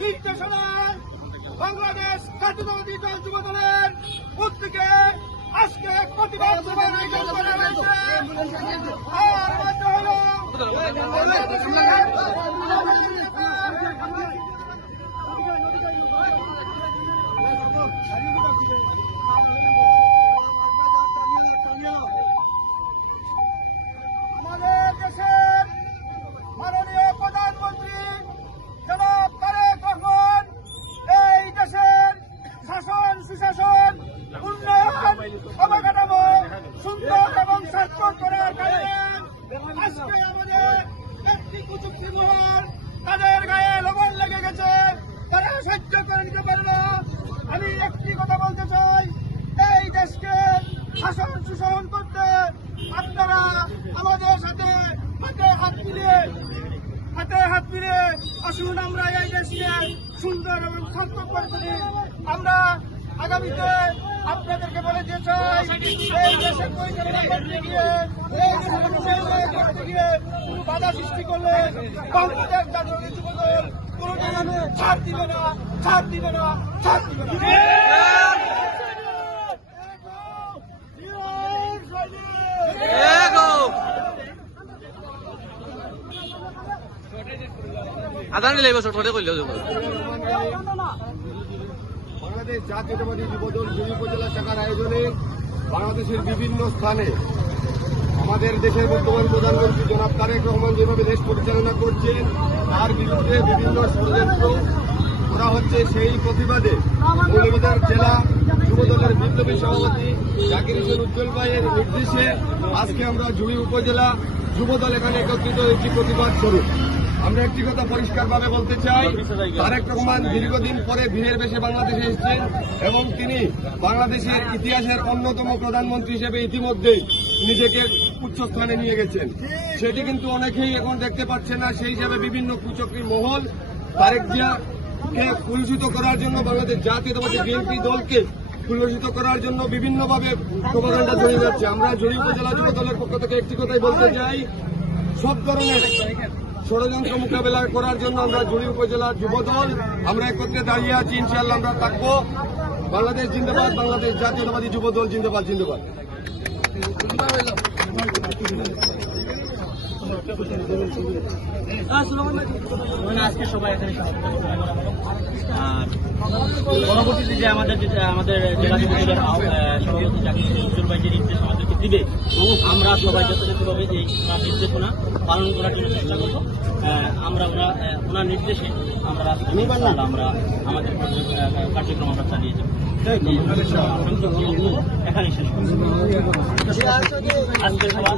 নির্দেশনায় বাংলাদেশ জাতীয়তাবাদী দল যুব দলের উদ্যোগে আজকে এক প্রতিবাদ সভার আয়োজন করা হয়েছে। আর মধ্যে হলো আমাদের দেশের মাননীয় প্রধানমন্ত্রী জনাব তারেক রহমান এই দেশের শাসন সুশাসন উন্নয়ন অবকাঠামো সুন্দর এবং সার্থক করার কারণে আজকে আমাদের একটি কুচুক্তি মহল তাদের গায়ে লবণ লেগে গেছে, তারা সহ্য করে নিতে পারে না। আমি একটি কথা বলতে চাই, এই দেশকে শাসন সুশাসন করতে আপনারা আমাদের সাথে হাতে হাত মিলিয়ে আসুন, আমরা এই দেশকে সুন্দর এবং সার্থক করে তুলি। আমরা আগামীতে আপনাদেরকে বলে দিতে চাই, এই দেশে পরিচালনা করতে গিয়ে কোনো বাধা সৃষ্টি করলে বাংলাদেশ জাতীয় যুব দল কোনোদিন ছাড় দিবে না। বাংলাদেশ জাতীয়তাবাদী যুবদল জুড়ি উপজেলা শাখার আয়োজনে বাংলাদেশের বিভিন্ন স্থানে আমাদের দেশের বর্তমান প্রধানমন্ত্রী জনাব তারেক রহমান যেভাবে দেশ পরিচালনা করছেন তার বিরুদ্ধে বিভিন্ন ষড়যন্ত্র করা হচ্ছে। সেই প্রতিবাদে মৌলভীবাজার জেলা যুবদলের বিপ্লবী সভাপতি জাকির হোসেন উজ্জ্বল ভাইয়ের নির্দেশে আজকে আমরা জুড়ি উপজেলা যুবদল এখানে একত্রিত হয়েছি প্রতিবাদ স্বরূপ। আমরা একটি কথা পরিষ্কারভাবে বলতে চাই, তারেক রহমান দীর্ঘদিন পরে ভিড়ের বেশে বাংলাদেশে এসেছেন এবং তিনি বাংলাদেশের ইতিহাসের অন্যতম প্রধানমন্ত্রী হিসেবে ইতিমধ্যেই নিজেকে উচ্চ স্থানে নিয়ে গেছেন। সেটি কিন্তু অনেকেই এখন দেখতে পাচ্ছে না। সেই হিসাবে বিভিন্ন কুচক্রী মহল তারেক জিয়াকে কুলুষিত করার জন্য, বাংলাদেশ জাতীয়তাবাদী বিএনপি দলকে কুলুষিত করার জন্য বিভিন্নভাবে প্রোপাগান্ডা ছড়িয়ে যাচ্ছে। আমরা জুড়ি উপজেলা যুব দলের পক্ষ থেকে একটি কথাই বলতে চাই, সব ধরনের ষড়যন্ত্র মোকাবেলা করার জন্য আমরা জুড়ি উপজেলা যুবদল আমরা একত্রে দাঁড়িয়ে আছি। ইনশাআল্লাহ আমরা থাকবো। বাংলাদেশ জিন্দাবাদ, বাংলাদেশ জাতীয়তাবাদী যুবদল জিন্দাবাদ। আজকে সবাই এখানে পরবর্তীতে যে আমাদের জেলা যুবদলের সভাপতি জাকির হোসেন উজ্জ্বল ভাই যে নির্দেশ আমাদেরকে দিবে, আমরা সবাই যথাযথভাবে এই নির্দেশনা পালন করার জন্য চেষ্টা করব। আমরা ওনার নির্দেশে আমরা আমাদের কার্যক্রম আমরা চালিয়ে যাব। এখানে শেষ করব আজকের সভা।